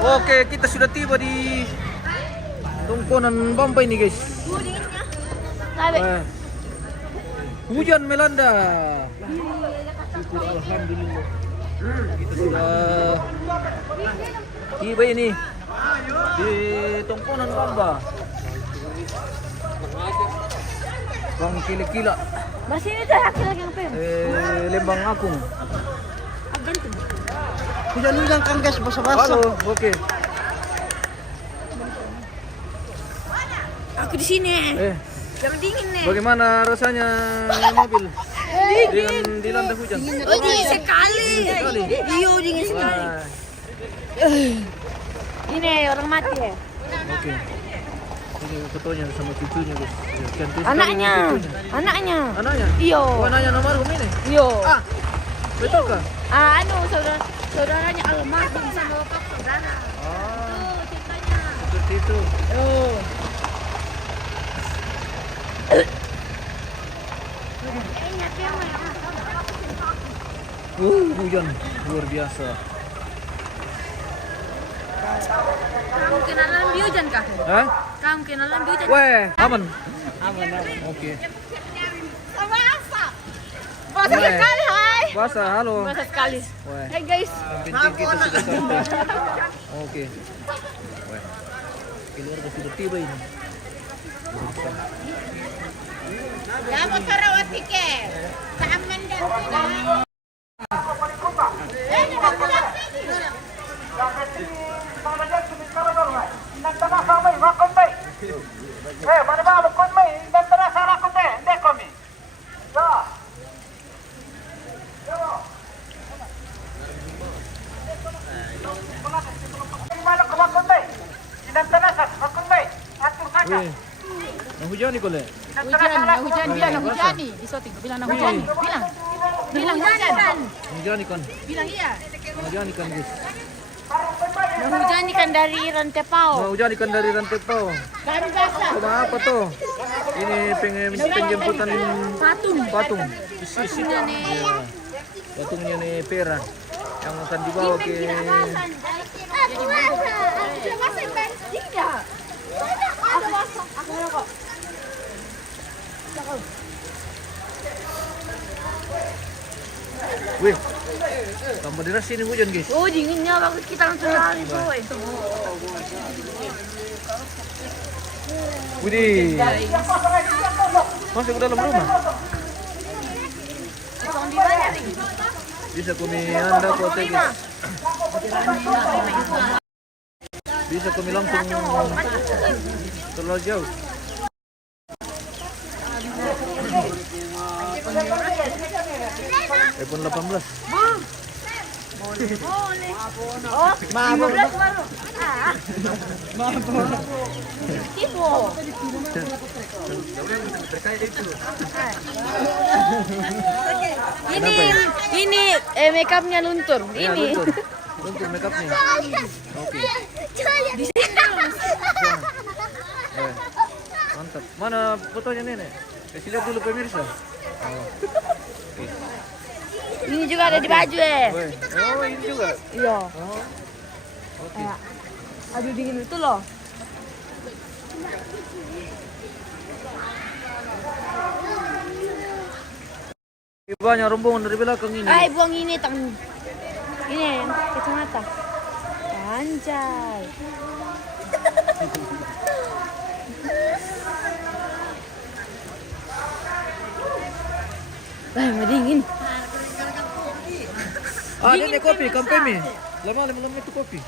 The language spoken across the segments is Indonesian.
Oke, kita sudah tiba di tongkonan Bambai nih guys. Hujan melanda. Syukur alhamdulillah. Kita sudah tiba ini di tongkonan Bamba. Bang Kila-Kila. Mas ini tuh laki-laki ngapain? Lembang Akung. Hujan-hujan kan guys, basah-basah. Halo, oke. Aku di sini. Yang dingin nih. Bagaimana rasanya mobil? Dengan dilanda hujan. Oh, dingin sekali. Iya, dingin sekali. Ini orang mati ya. Oke. Ini fotonya sama cucunya guys. Cantik sekali Anaknya. cucunya. Anaknya. Anaknya? Iya. Oh, anaknya almarhum ini? Iya. Betul kah? Saudaranya almarhum sama bapak saudara. Ah, Tuh ceritanya. seperti itu. Oh. Hujan luar biasa. Kamu kenalan di hujan kah? Hah? Kamu kenalan di hujan? Weh, aman. Aman. Oke. Sama asap. Basah Weh. sekali, hai. Basah, halo. Basah sekali. Weh. Hai guys. Yang penting kita sudah sampai. Oke. Weh. Keluarga sudah tiba ini. Ya mau Sarawak tiket. Keaman dan tidak. Weh. Nahujani ko le. Hujan, bilang hujani. Di shooting, bilang hujani. Bilang hujan. Nahujani kan. Bilang iya. Nahujani kan guys. Menghujani kan dari rantai pau. Nahujani kan dari rantai pau. Kami basah. Coba apa tuh? Ini penjemputan patung. Patungnya nih. Iya. Patungnya nih Pera yang akan dibawa ke Wih, tambah deras ini hujan guys. Oh dinginnya waktu kita langsung lari boy. Widih, masuk ke dalam rumah. Bisa kami anda kota guys. Bisa kami langsung terlalu jauh. iPhone 18. Boleh. Oh, 15 baru. Tipu. Ini makeupnya luntur. Ya, Ini. luntur makeupnya. Oke. Di sini. Mantap. Mana fotonya nenek? Kasih lihat dulu pemirsa. Ini juga ada di baju Oh, ini juga. Iya. Oh. Oke. Aduh dingin itu loh. Banyak rombongan dari belakang ini. Buang ini ini kacamata. Anjay. Mau dingin. Nenek kopi, kampemi. Lama itu kopi.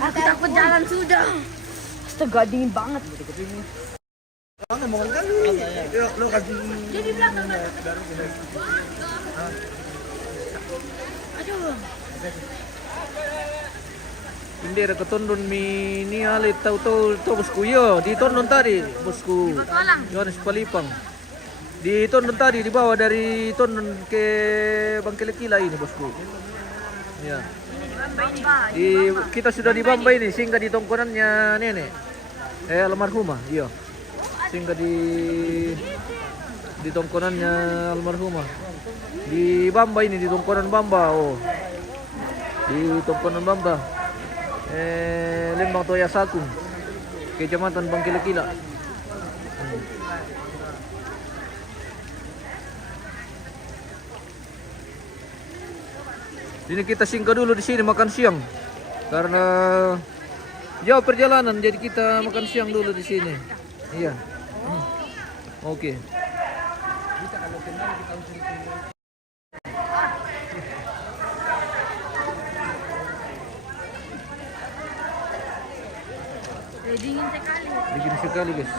Aku takut jalan sudah. Astaga dingin banget. Jadi belakang. Aduh. Hindi ra katondon mi ni alit tahu bosku yo di tondon tadi bosku. Yohanes Palipang. Di tondon tadi dibawa dari tondon ke Bangkele-Kila ini bosku. Ya. Kita sudah di Bamba ini singgah di tongkonannya nenek. Almarhumah, iya. singgah di tongkonannya almarhumah. Di Bamba ini, di tongkonan Bamba. Oh. Di tongkonan Bamba. Lembang Toya Sakung. Kecamatan Bangkila-Kila. Ini kita singgah dulu di sini makan siang. Karena jauh perjalanan, jadi kita makan siang dulu di sini. Iya. Oke. Dingin sekali, guys.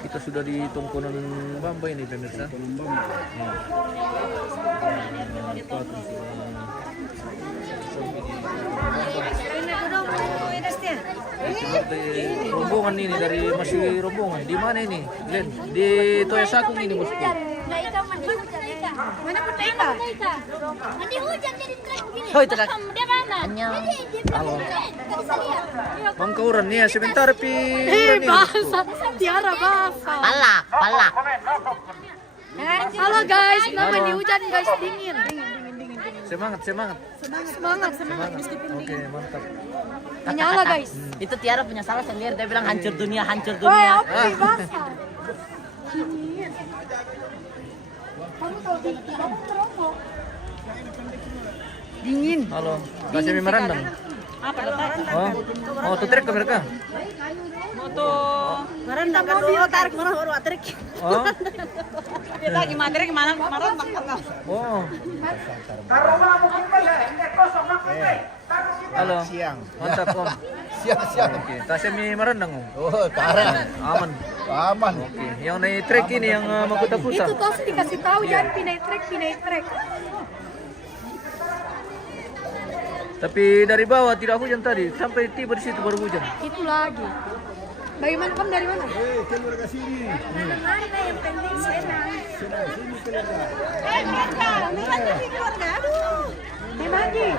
Kita sudah di tongkonan Bamba ini, pemirsa. Rombongan ini dari masih rombongan. Di mana ini, Len? Di Toya Sakung ini, bosku. Mana pun Ika? Mandi hujan jadi trek begini. Oh, itu kan. Dia mana? Halo. Bisa lihat. Mangkauran nih, sebentar pi. Bahasa Tiara bahasa. Palak. Halo guys, kenapa nih hujan guys? Dingin. Semangat. Semangat. Oke, mantap. Menyala guys. Itu Tiara punya salah sendiri. Dia bilang hancur dunia. Woi, apa nih bahasa? Kamu tahu dingin, kamu merokok. Dingin. Halo, kasih memorandum. Apa Oh, tuh trek ke mereka. Moto. Merendang kan dulu tarik baru tarik. Oh. Dia lagi materi kemana? Merendang kan. Oh. Halo. Siang. Mantap, Om. Siang. Oke, tasnya mie merendang, Om. Oh, parah. Aman. Oke, yang naik trek ini yang Makuta Pusa. Itu tuh dikasih tahu jangan pindah trek. Tapi dari bawah tidak hujan tadi, sampai tiba di situ baru hujan. Itu lagi. Bagaimana kamu dari mana? Yang penting senang. Memanggi.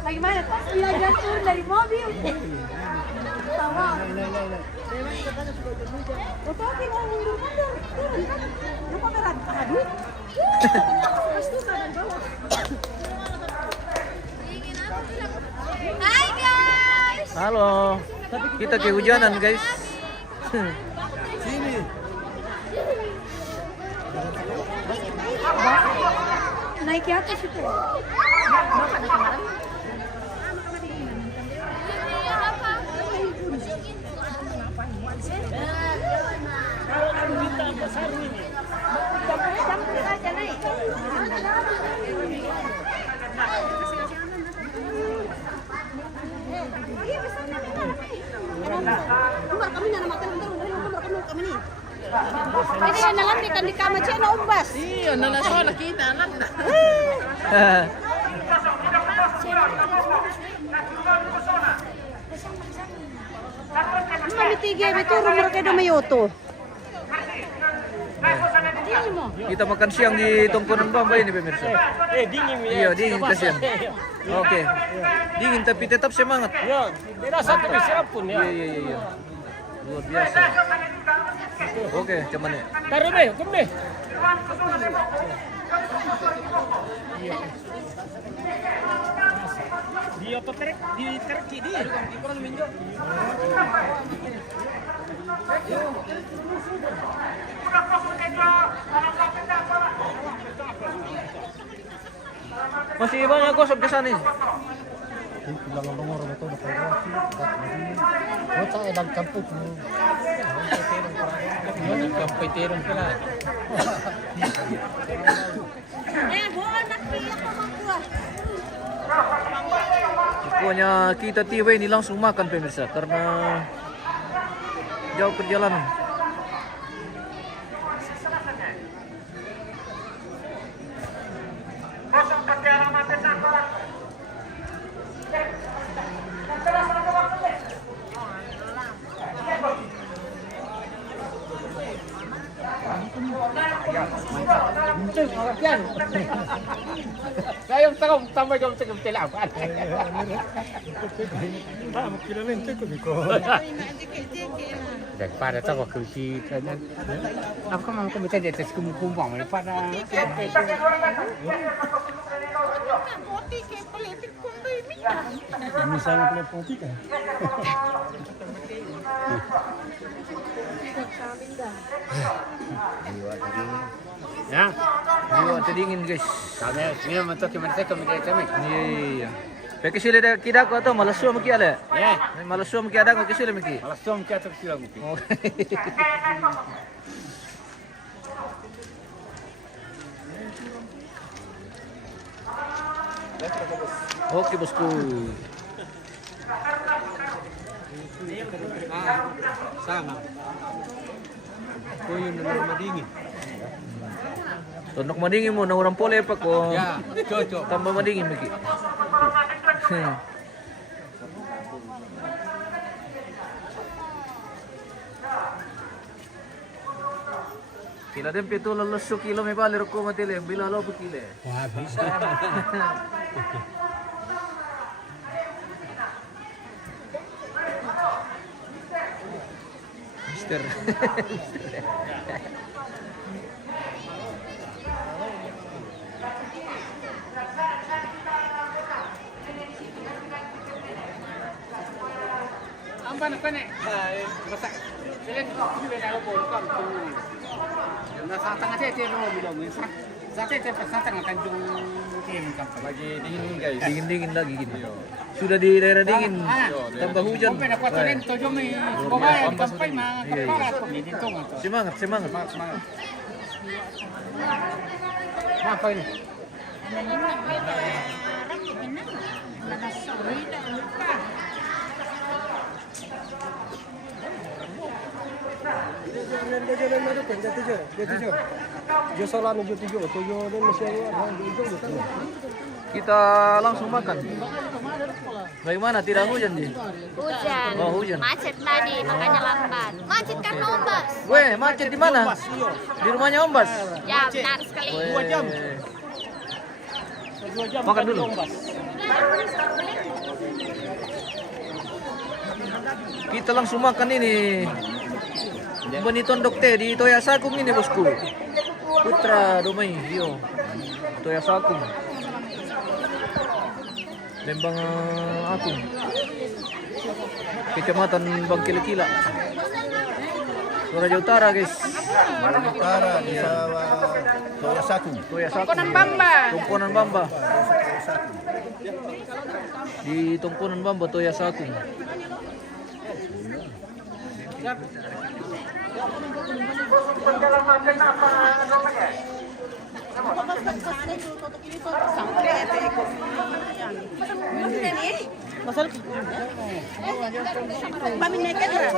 Bagaimana? Pas belajar turun dari mobil. Tawa. Tetapi mau mundur. Lupa berat. Aduh. Hai guys. Halo. Kita kehujanan, guys. Sini. Naik ke atas itu. Ini nalang ikan di kamar cina umbas. Iya, nana soalnya kita anak. Mami tiga itu rumah kayak doma yoto. Kita makan siang di tongkonan Bamba ini, pemirsa. Dingin ya. Iya, dingin kasihan. Oke. Dingin tapi tetap semangat. Ya, dirasa terus siapun ya. Iya. Luar biasa. Oke, cuman ya. Taruh deh, hukum deh. Dia petrek di terki di kurang minjok. Masih banyak kosong di sana. Pokoknya kita tiba ini langsung makan, pemirsa, karena jauh perjalanan. Betul, pengertian. Saya tahu tambah jam segala betul apa. Daripada tahu kursi kan. Aku mau komite di atas kumpul daripada. Misalnya boleh politik kan? Ya, Jiwa terdingin guys. kami mentok kami. Iya. Pakai sila dah kidak ko to malaswa maki ala. Ya, Malaswa maki ada ko kisila maki. malas som kita sila mungkin. Oh. Oke bosku. Sama. Koyo na madingin. Tundok madingin mo na urang pole pa ko. Ya, cocok. Tambah madingin maki. Kila din pito lalusso kilo may palir ko matili bilalo po kile. Wah, bisa. Mister. Apa nak kene? Masak. Selain kita dah lupa kan tu. Nasa tengah tete no bilang sa. Sa tete sa tengah Tanjung Kim kan. Lagi dingin guys. Dingin-dingin lagi gini. Sudah di daerah dingin. Tambah hujan. Sampai dapat tren tojo mi. Bawa sampai mah keparat ko dito nga to. Semangat, semangat. Semangat. Apa ini? Kita langsung makan. Bagaimana? Tidak hujan di? Hujan. Oh, hujan. Macet tadi, makanya lambat. Macet karena ombak. Weh, macet di mana? Di rumahnya Om Bas. Ya, benar sekali. 2 jam. Makan dulu. Kita langsung makan ini. Bani tondok teh di Toya Sakung ini bosku. Putra Domai, yo. Toya Sakung. Lembang Agung. Kecamatan Bangkil-Kila. Toraja Utara, guys. Utara di Toya Sakung. Toya Sakung. Tungkunan Bamba. Tungkunan Bamba. Di Tungkunan Bamba Toya Sakung.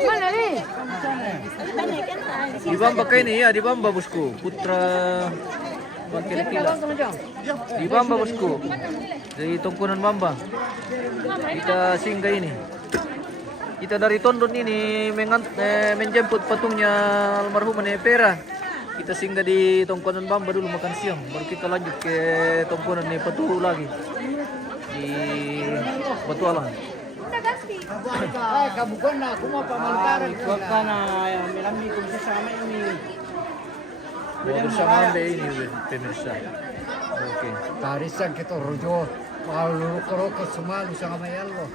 Mana ni? Di Bamba kayak ini ya, di Bamba bosku. Putra Bangkil-Kila. Di Bamba bosku. Dari Tungkunan Bamba. Kita singgah ini. Kita dari Tondon ini menjemput patungnya almarhum Nenek Pera. Kita singgah di Tungkunan Bamba dulu makan siang. Baru kita lanjut ke Tungkunan Patu lagi. Di Batu Alang. Ay, kabukan na ako mapamangkaran. Huwag ka na milambi kung sasama ini. Bawa bersama anda ini pemirsa. Oke. Tarisan kita rojo. Kalau rokok semua bisa kamayan lo.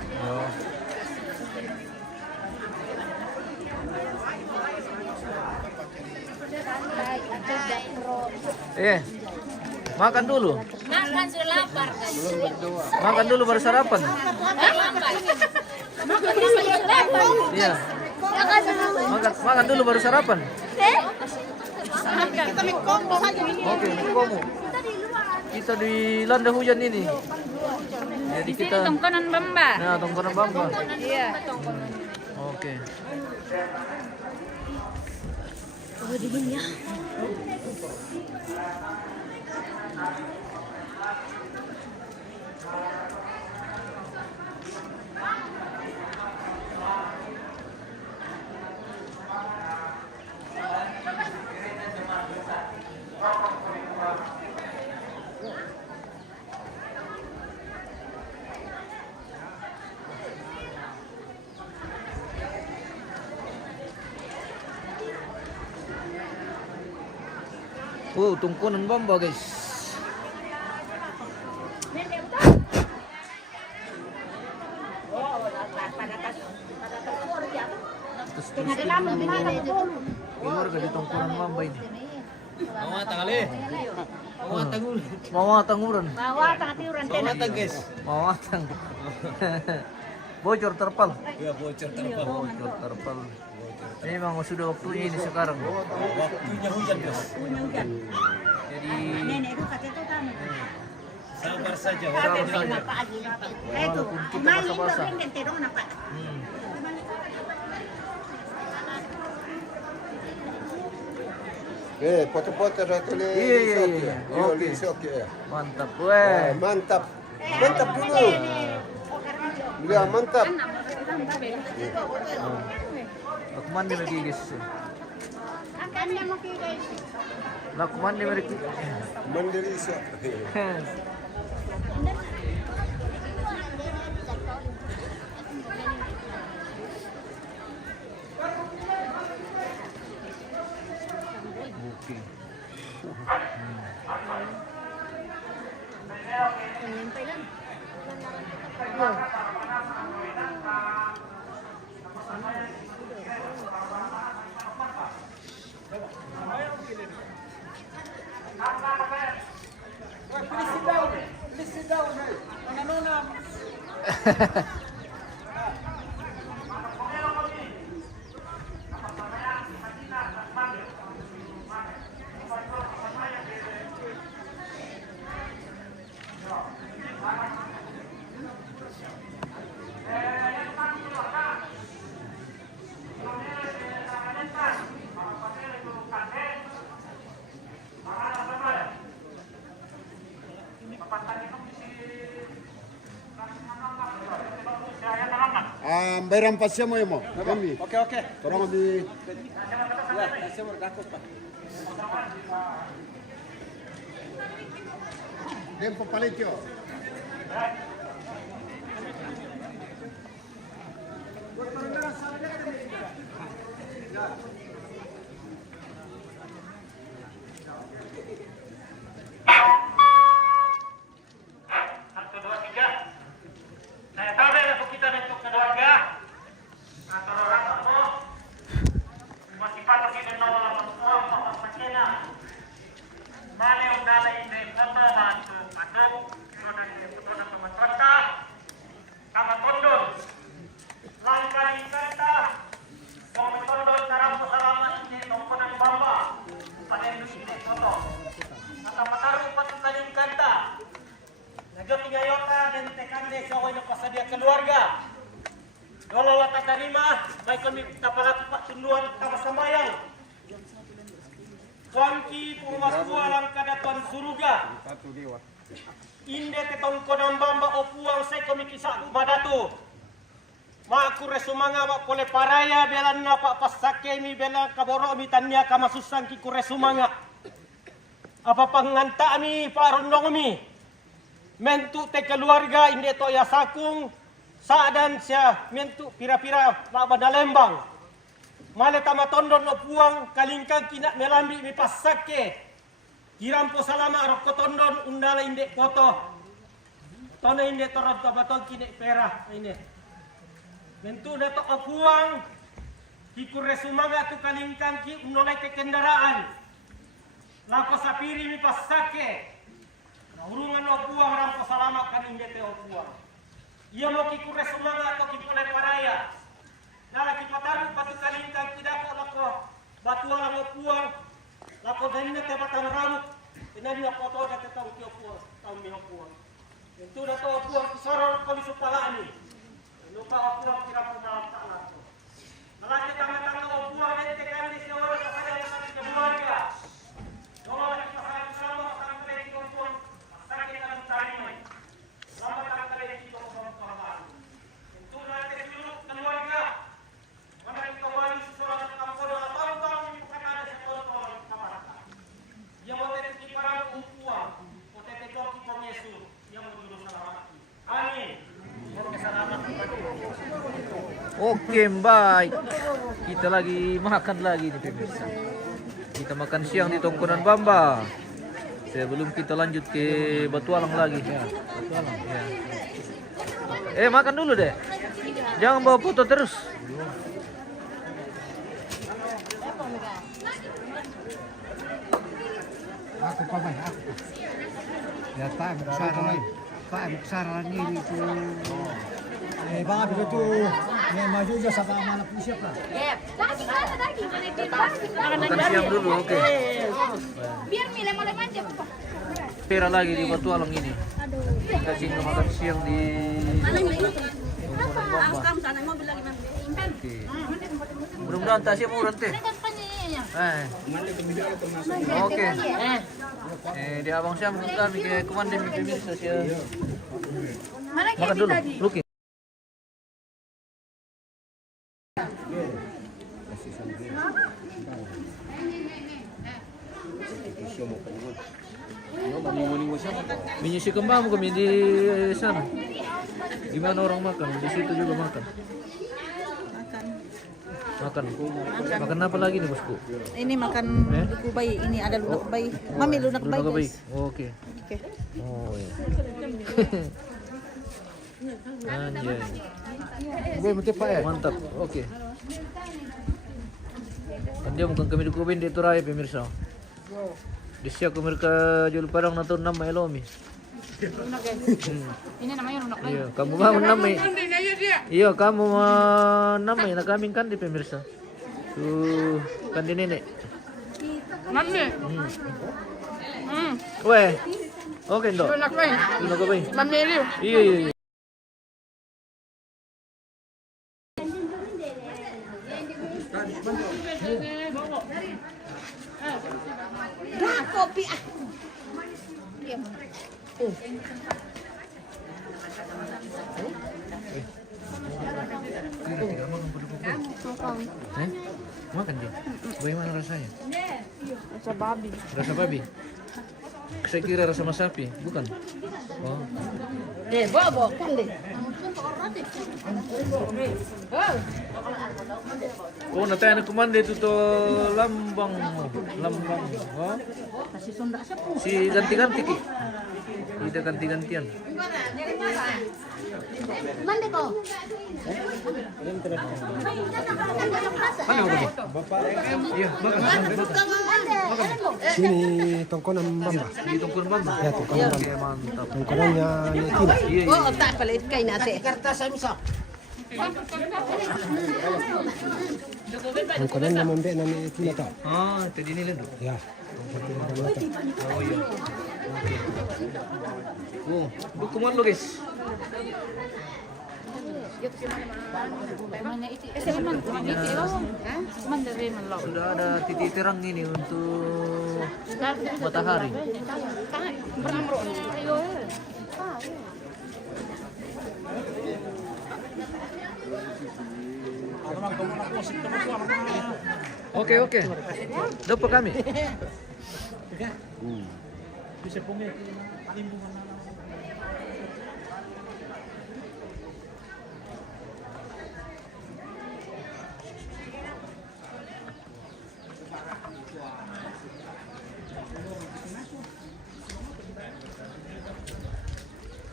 Makan dulu. Makan sudah lapar. Makan dulu baru sarapan. Iya. Makan dulu baru sarapan. Oke, komo. Kita dilanda hujan ini. Jadi kita Tungkunan Bamba. Nah, Tungkunan Bamba. Iya. Oke. Oh, dinginnya. Oh, tungkunan Bamba guys. Keluarga di tungkunan Bamba ini. Mawatang uran. Mawatang tiuran Mawatang guys. Mawatang. Bocor terpal. Ya bocor Bocor terpal. Memang sudah waktunya ini sekarang. Waktunya hujan bos. Jadi Sabar saja. sabar saja. Walaupun kita basah-basah. Foto-foto satu le. Iya. Oke. Oke. Mantap, weh. Mantap. Mantap dulu. Ya mantap. Aku mandi lagi guys. Aku mandi lagi. Mandiri siap. Oke. Bayram passiamo mo. Kami. Oke. Torang di Ya, saya mau takut Pak. tempo paletto. Keluarga Dolo wata tarima baik kami tapalaku pak tunduan tama sambayang Wangki pumas bualang kadatuan suruga Inde tetong kodam bamba opuang saya kami kisah badatu Maku resumanga mak pole paraya belan napa pasake mi bela kaboro mi tanya kamasusang ki kuresumanga Apa panganta mi parundong mi Mentu te keluarga inde to ya sakung Saadan siya mentu pira-pira labada lembang. Male tama tondon no puang kalingkang kina melambi mi pasake. Kirampo salama rokko tondon undala inde koto. Tone inde torot batong kine pera inde. Mentu dato puang kikure sumanga tu kalingkang ki unolai ke kendaraan. Lako sapiri mi pasake. Urungan no puang rampo salama kan inde te puang. Ia mau kikure sumanga atau kikule paraya. Nala kipataru patu kalintang tidak kok lako batu ala puang. Lako dene te batang ramuk. Inani na foto da te tau kio puang, tau mi puang. Itu da to puang kisoro ko li supalani. Lupa puang kira po dalam tak lako. Nalaki tanga-tanga puang ente kan di sewara kepada yang keluarga. Dolo lagi pasangan sama sampai di puang sakit kan tarimai. Selamat datang di keluarga mana kita wali sesuatu kampung atau kalau ini bukan ada sesuatu orang kamar yang mau tetap kiparan upuan mau tetap koki pengesu yang mau dulu selamat amin selamat Oke, baik. Kita lagi makan lagi nih pemirsa. Kita makan siang di Tongkonan Bamba. Sebelum kita lanjut ke Batualang lagi. Ya, Batualang. Ya. Makan dulu deh. Jangan bawa foto terus. Aku paman, aku. Ya tak muksara ini itu. Bang Abi itu yang maju aja sama anak polisi apa? Makan siang dulu, oke. Biar milih mulai manja, Papa. Pera lagi di Batualang ini. Kita singgah makan siang di Oke. Mudah-mudahan tasnya murah teh. Oke. Di Abang Syam kami ke komandan pemirsa sih. Makan dulu, Luki. Menyisi kembang kami di sana. Gimana orang makan? Di situ juga makan. Makan apa lagi nih bosku? Ini makan duku bayi. Ini ada lunak bayi. Mami lunak bayi. Lunak bayi. Guys. Oke. Oh iya. Anjay. Gue mesti Pak ya. Mantap. Oke. Kan dia bukan kami duku bayi di Turai pemirsa. Di siap kami ke jual padang na tahun 6 elomi. Lunak guys. Ini namanya lunak bayi. Iya, kamu mau namai. Iya, kamu mau namai na kaming kan di pemirsa. Tuh, kan di nenek. Mami. Weh. Oke, Ndok. Lunak bayi. Lunak bayi. Mami liu. Iya. Dah kopi ah. Makan dia. Bagaimana rasanya? Rasa babi. Rasa babi. Saya kira rasa masapi, bukan? Oh. Bobo, kan deh. Oh, natanya komanda itu to lambang. Oh. Kasih Sunda siapa? Si ganti-ganti ki. Kita ganti-gantian. Mandi kau. Mana kau? Iya, makan. Sini Tongkonan Bamba. Di Tongkonan Bamba. Ya, Tongkonan Bamba. Oke, mantap. Tongkonannya Tina. Iya. Oh, tak palit kay nate. Tongkonannya Mambe na Tina tau. Ah, tadi nila do. Ya. Oh iya. Oke. Oh, dukuman lo guys. Sudah ada titik terang ini untuk matahari. Oke. Dapat kami.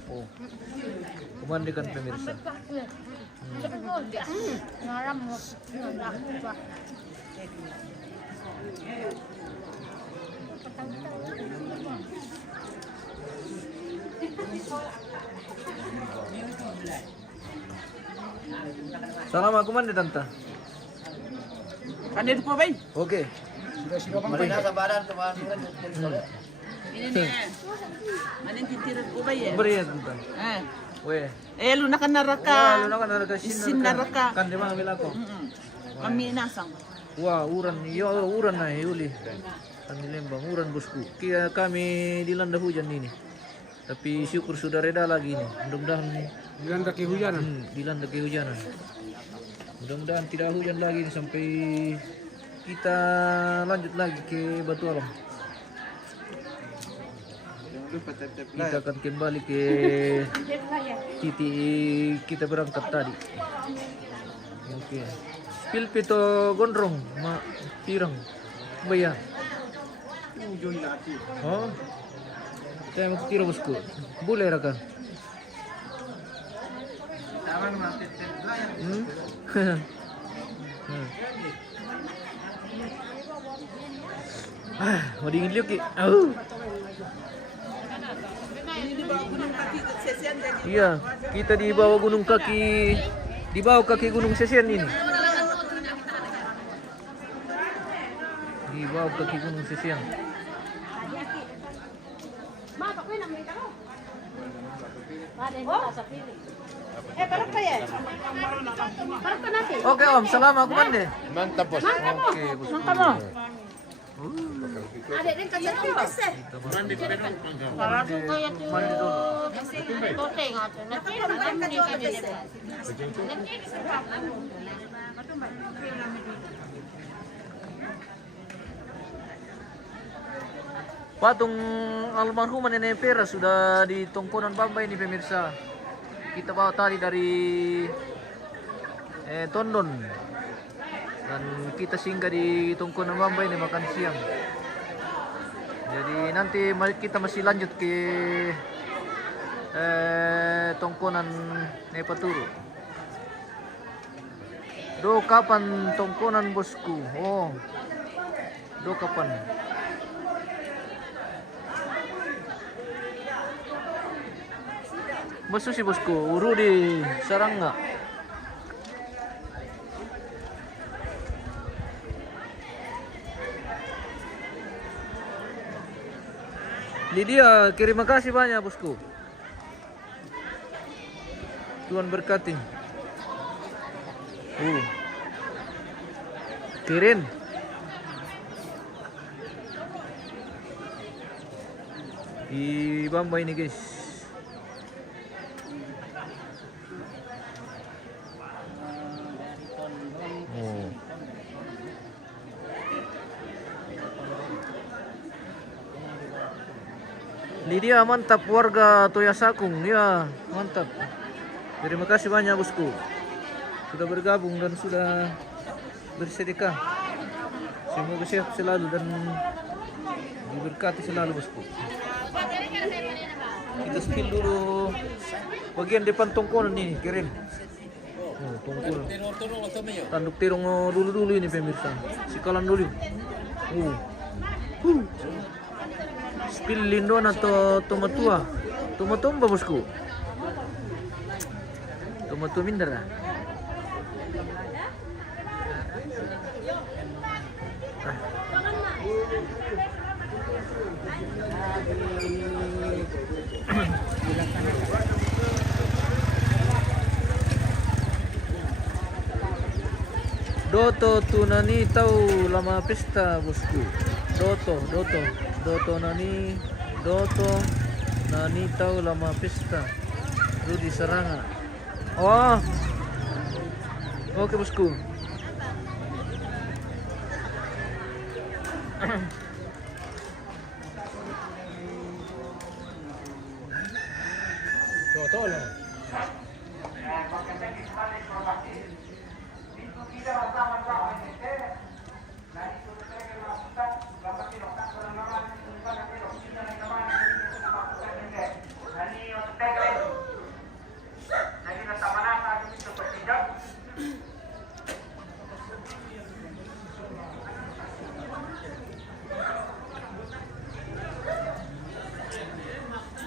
Oh, pemandikan pemirsa. Ngaram. Salam aku mandi tante. Kandir po bay. Oke. Mari. Ini nih. Manin titiran po bay. Beri ya tante. Weh. Lunak kan naraka. Lu nak naraka Isin naraka. Kan di mana bilako? Kami nasang. Wah, uran na uli. Kan di Lembang uran bosku. Kira kami dilanda hujan ini. Tapi syukur sudah reda lagi ini. Mudah-mudahan Dilanda kehujanan. dilanda kehujanan. Mudah-mudahan tidak hujan lagi nih, sampai kita lanjut lagi ke Batualang. Kita akan kembali ke titik kita berangkat tadi. Oke. Pilpito gondrong, pirang. Baya. Oh. Saya mau tiro bosku. Boleh raka. Mau dingin liuk ki. Iya, kita di bawah gunung kaki, di bawah kaki Gunung Sesian ini. Di bawah kaki Gunung Sesian. Parang pa yan. Parang pa natin. Oke Om, salamat aku mande. Mantap bos. Oke, bosku. Kamu. Ada rin kasi ito. Parang kaya tuh toteng aja. Nanti nanti Patung almarhum Nenek Vera sudah di Tongkonan Bamba ini pemirsa. Kita bawa tadi dari Tondon dan kita singgah di Tongkonan Bamba ini makan siang. Jadi nanti kita masih lanjut ke Tongkonan Nepaturu. Do kapan Tongkonan bosku? Oh, do kapan? Bosku sih bosku, uru di Sarangga. Lydia, terima kasih banyak bosku. Tuhan berkati. Kirin. Di Bamba ini guys. Lydia mantap, warga Toyasakung ya, mantap. Terima kasih banyak bosku sudah bergabung dan sudah bersedekah. Semoga sehat selalu dan diberkati selalu bosku. Kita spill dulu bagian depan Tongkonan ini, kirim. Oh, Tongkonan. Tanduk tirong dulu ini pemirsa. Sikalan dulu. Spill lindon atau tomatua. Tomatomba bosku. Tomatua mindera. Doto tunani tahu lama pesta bosku. Doto nani tahu lama pesta. Rudi Saranga. Oh. Oke bosku.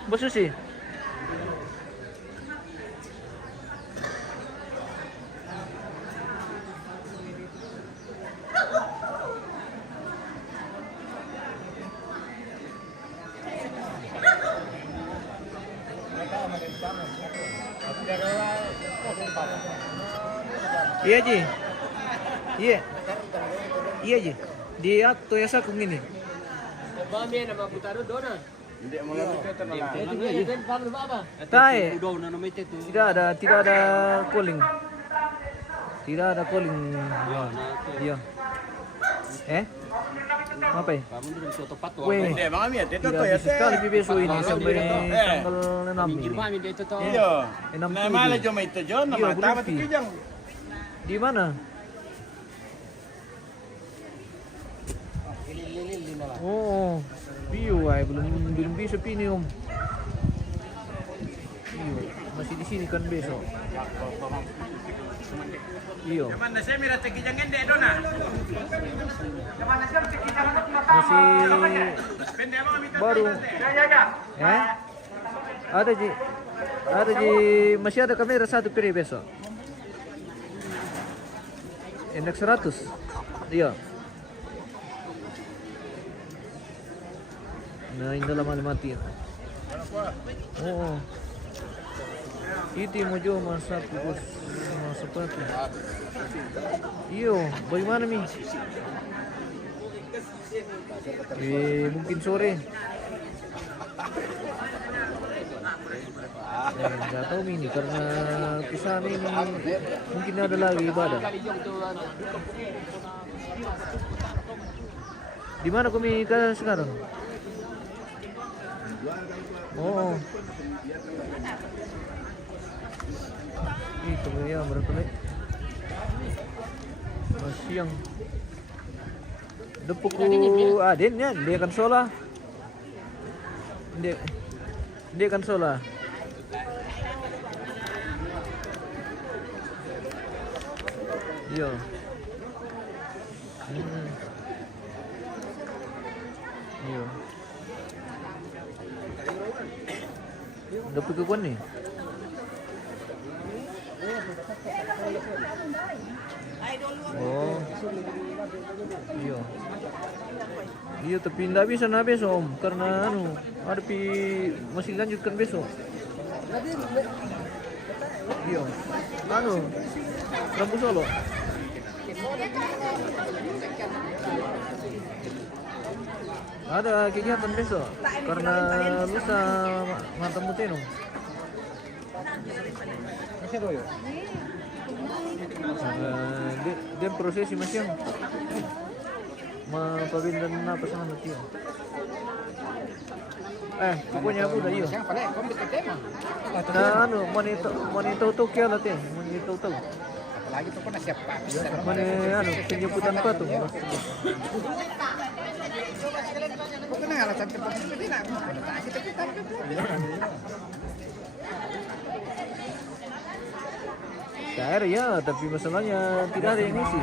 Bos Susi. Iya Ji. Iya Ji. Di akto ya sakung ini. Bami nama Butaro Dona. Hindi mo lang ito Tai. Tidak ada calling. Tidak ada calling. Iya. Apa ya? Weh, Hindi, mga miya, dito tidak to ya. bisa sekali bebeso ini sampai tanggal 6 ini. Iyo. 6 Na mala jo may ito jo, na Iyo, matapat Bluffy. kijang. Di mana? Oh, Pio ay belum bisa pini om. Pio masih di sini kan besok. Iyo. Masih baru. Masih ada kamera satu piri besok. NX 100. Iya. Nah, ini dalam mati. Oh. Itu mau jual masak bos sepatu. Iyo, bagaimana mi? Mungkin sore. Nggak tahu ini karena kesana ini mungkin ada lagi ibadah. Di mana kami sekarang? Oh. Itu ya berapa nih? Siang. Depuku adennya dia kan sola. Dia kan sola. Iya. Iya. Depuku kuan nih. Oh, iya. Iya tapi tidak bisa na besok om, karena ada masih lanjutkan besok. Iya, Rambu Solo. Ada kegiatan besok, karena lusa mantan muteno. Dia prosesi masih yang mapabindan na pasangan natin. Pokoknya aku udah iya. Na monito kaya natin, monito to. Lagi tuh kan siapa? Penjemputan pa tuh. Bukan alasan tertentu tidak. Konotasi tapi kan. Cair ya, tapi masalahnya tidak ada yang isi.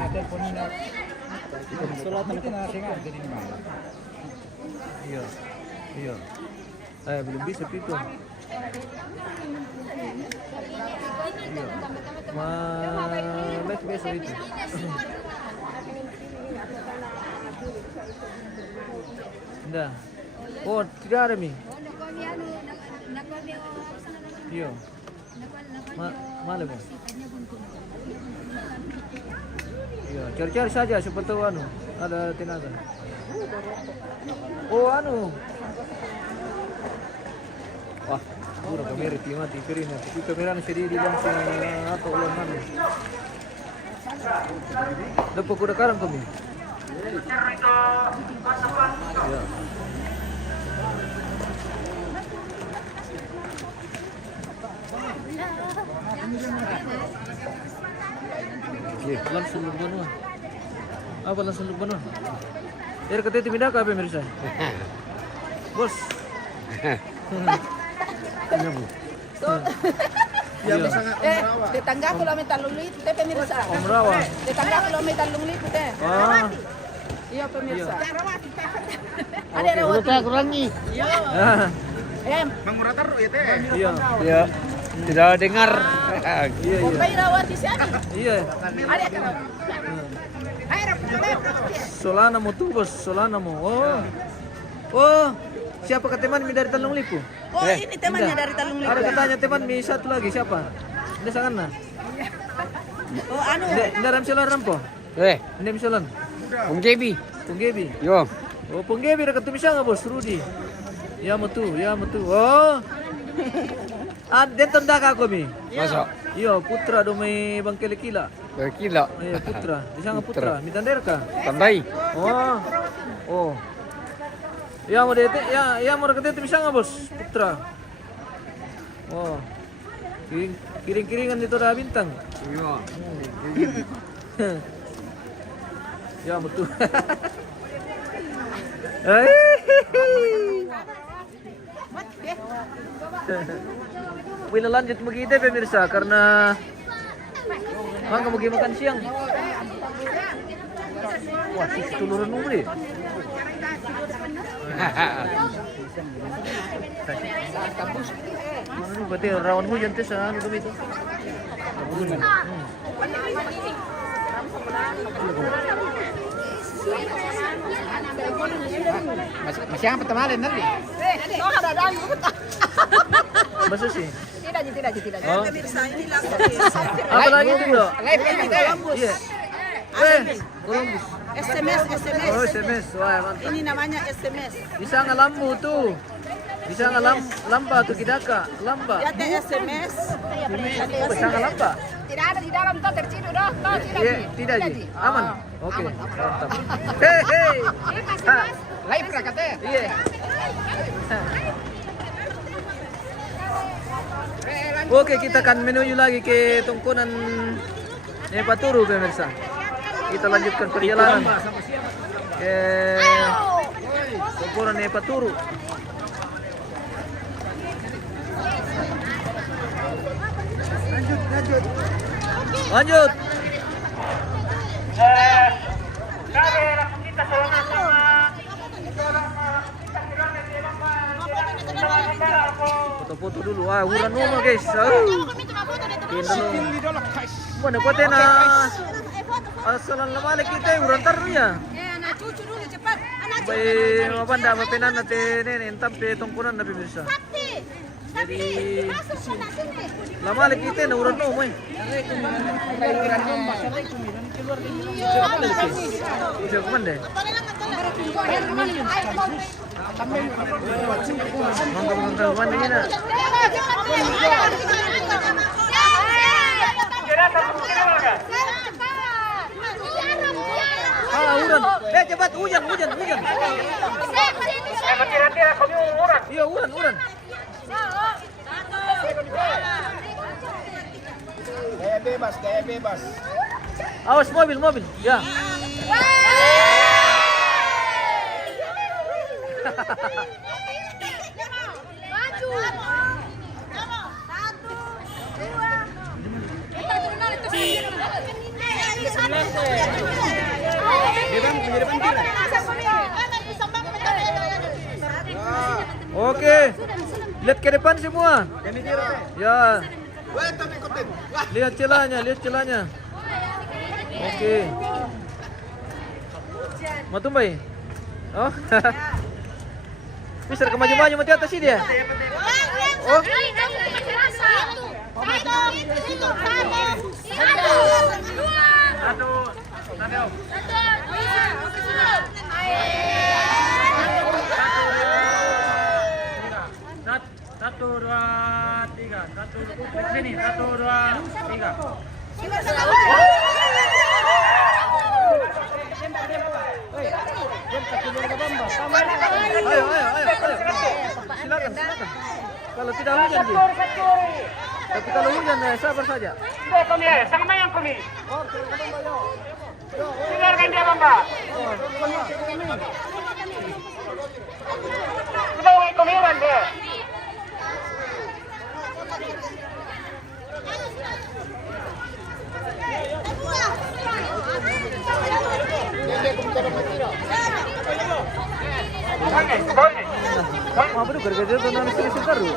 Iya, iya. Belum bisa itu. Iya. Live besok itu. Dah. Oh, tidak ada mi. Iya. Malam ya. Iya, cari-cari saja siapa tahu ada tenaga. Oh wah, udah kamera mati piringnya. Tapi kamera sendiri di bangsa atau ulang mana? Dapat kuda karang kami. Ya. Langsung berbunuh. Apa langsung berbunuh? Dari kata itu pindah ke apa pemirsa? Bos. Ya bisa tetangga ko lang may talong lipo, te pemirsa. Omrawa. Tetangga ko lang may talong lipo, te. Iya pemirsa. Ada rawat. Kita kurangi. Iya. Menguratar ya teh. Iya. Iya. Tidak dengar. Iya. May rawat di sini. Iya. Ada ka rawat. Solana mo tuh bos, Solana mo. Oh. Siapa ke teman mi dari Talung Lipu? Oh, ini temannya dari Talung Lipo. Ada katanya teman mi satu lagi siapa? Ini sanganna. Oh, Ini Ramsilan Rampo. Ini Ramsilan. Gebi. Pung Gebi. Yo. Oh, Pung Gebi dekat tumisya nggak bos, Rudi. Ya mutu. Oh. Denton daka ako mi. Masuk. Iyo, putra do may bang kilikila. Kilo. Iya, putra. Di sana putra. Mitander ka. Tandai. Oh. Ya mau dete, ya mau deket bisa nggak bos, putra. Oh, kiring-kiringan itu udah bintang. Iya. Ya betul. Bila lanjut begitu pemirsa karena mangga mau makan siang. Wah, itu turun beli. Ini berarti rawan hujan tuh sana itu. Masih apa teman nanti? Masa sih? Tidak. Oh. Apa lagi itu bro? Live kita. Iya. Columbus. SMS. Oh, SMS. Wah, mantap. Ini namanya SMS. Bisa nggak lampu tuh? Bisa nggak lampa tuh kidaka? Lampa. Ya teh SMS. Bisa nggak lampa? Tidak ada di dalam toh terciduk doh. Iya, tidak ji. Aman. Oke. Mantap. Hei. Live katanya. Iya. Oke, kita akan menuju lagi ke tungkunan Nepaturu pemirsa. Kita lanjutkan perjalanan ke tungkunan Nepaturu. Lanjut. Foto-foto dulu. Uran rumah guys. Mana kuat na asalan lamalik kita uran tarunya. Anak cucu dulu cepat. Bay mapanda mapenan natin entab te tungkunan na pemirsa. Jadi lamalik kita na uran rumah. Bisa kemana? Mangga kemana ini na? Uran. Cepat hujan. Iya, uran. Gaya bebas. Awas mobil. Ya. Oke. Lihat ke depan semua. Ya. Lihat celahnya. Oke. Mau tumbay? Oh. Bisa ke maju-maju mati atas sini dia. Oh. Satu, dua, tiga. Sini, 1, 2, 3. Ayo. Silakan. Kalau tidak hujan, Ji. Tapi kalau hujan, sabar saja. Sama yang kami. Dengarkan dia, Bamba. Sudah kumiran dia. Apa tuh gara-gara itu nangis terus?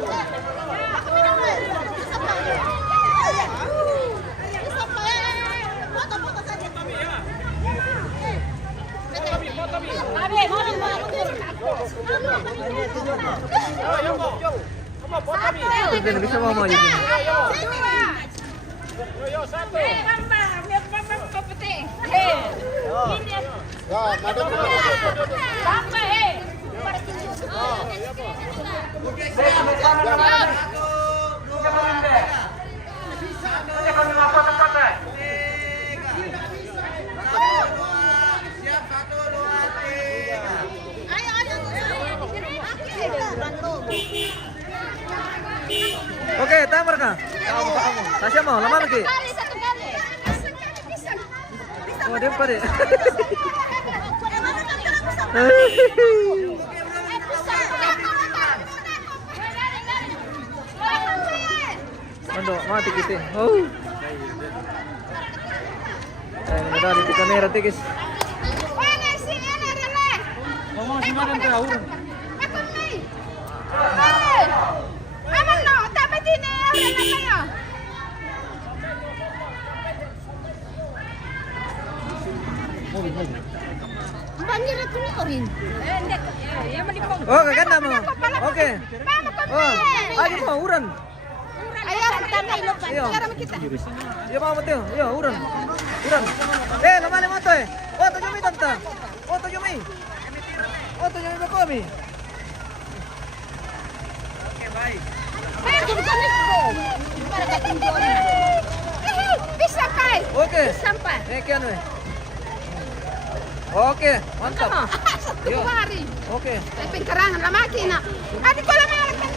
Tidak bisa mama aja gini. Oke, timer kah? Tasya mau lama lagi. Oh, dia pada. Ando, mati kita. Oh. Dari di kamera guys. Ngomong si Madan tahu. Aman no, dapat ini kayo. Banjir itu ni orin. Oh, kaganda mo. Okay. Oh, ayo mo uran. Ayo kita kay lupa. Iyo. Kaya kita. Iyo pa mo tayo. Iyo, uran. Uran. Lamali mo to eh. Oh, to yumi tanta. Oh, to yumi. Oh, to yumi ba kami? Ayo kita ko. Para katinggo. Bisa kay. Okay. Sampai. Kian we. Oke, mantap. Satu hari. Oke. Pengkarangan la makina. Adi ko lang meron.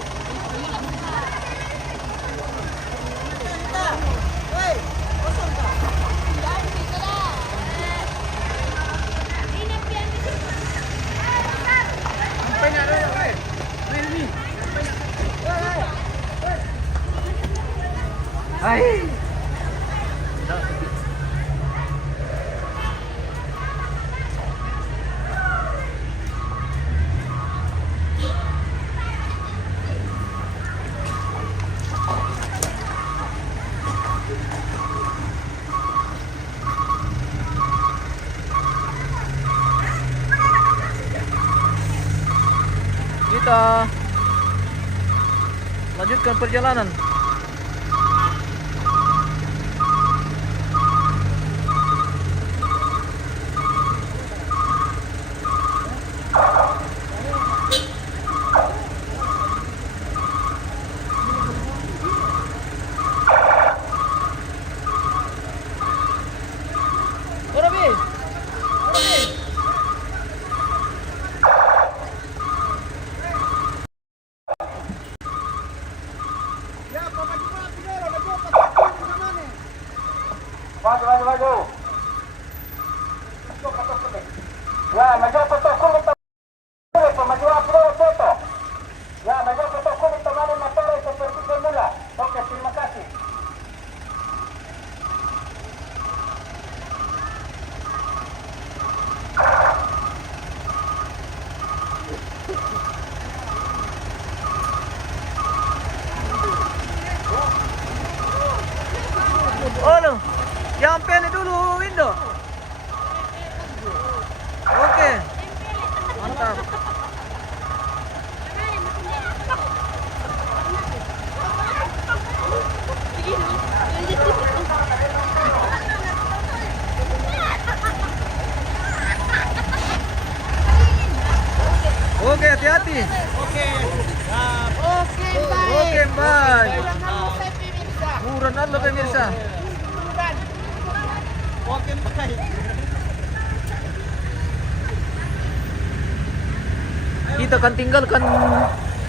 Ay. Kita lanjutkan perjalanan. Maju. Ya, maju foto kulit. Maju upload foto. Ya, maju foto kulit teman motor seperti semula. Oke, terima kasih. Oh, no. Yang pele dulu Indo. Oke. Mantap. Oke, hati-hati. Oke, Oke, bye. Murah lo pemirsa. Kita akan tinggalkan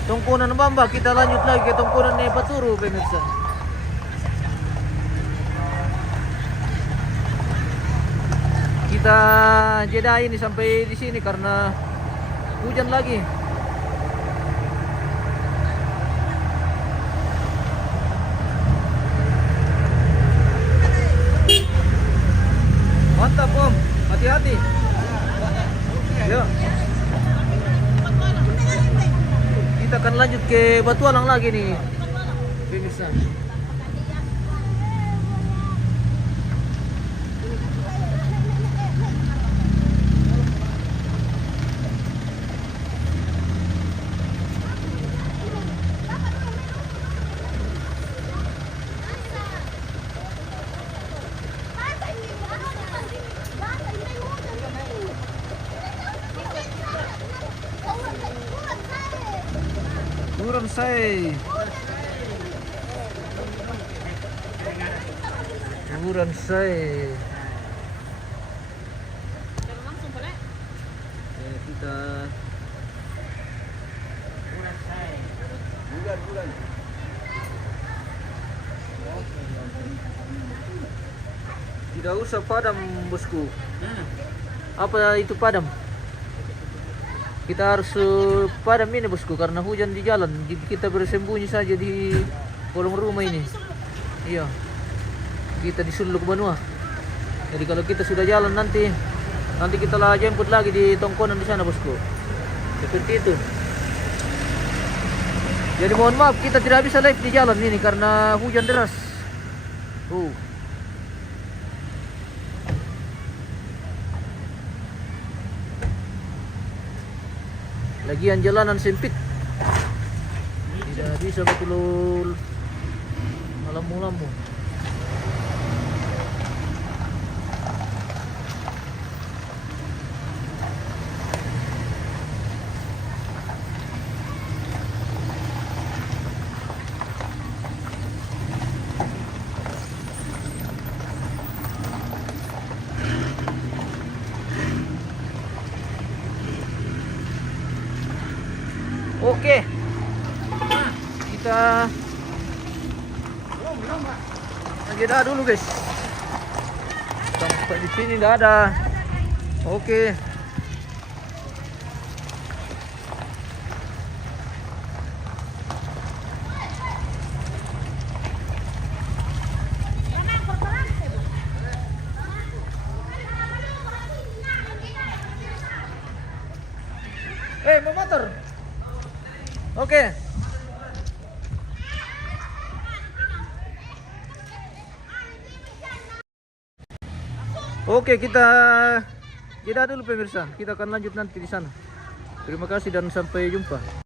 Tungkunan Bamba, kita lanjut lagi ke Tungkunan Nepaturu pemirsa. Kita jeda ini sampai di sini karena hujan lagi. Mantap Om, hati-hati. Ya. Kita akan lanjut ke Batualang lagi nih, pemirsa. Turun say. Turun say. Kita bulan. Tidak usah padam bosku. Apa itu padam? Kita harus padam ini bosku karena hujan di jalan. Jadi kita bersembunyi saja di kolong rumah ini. Iya. Kita disuluk benua. Jadi kalau kita sudah jalan nanti kita lah jemput lagi di tongkonan di sana bosku. Seperti itu. Jadi mohon maaf kita tidak bisa live di jalan ini karena hujan deras. Lagian jalanan sempit. Tidak bisa betul lampu-lampu. Oke, kita jeda dulu guys. Sampai di sini nggak ada. Oke. Mau motor? Oke. Oke, kita jeda dulu pemirsa. Kita akan lanjut nanti di sana. Terima kasih dan sampai jumpa.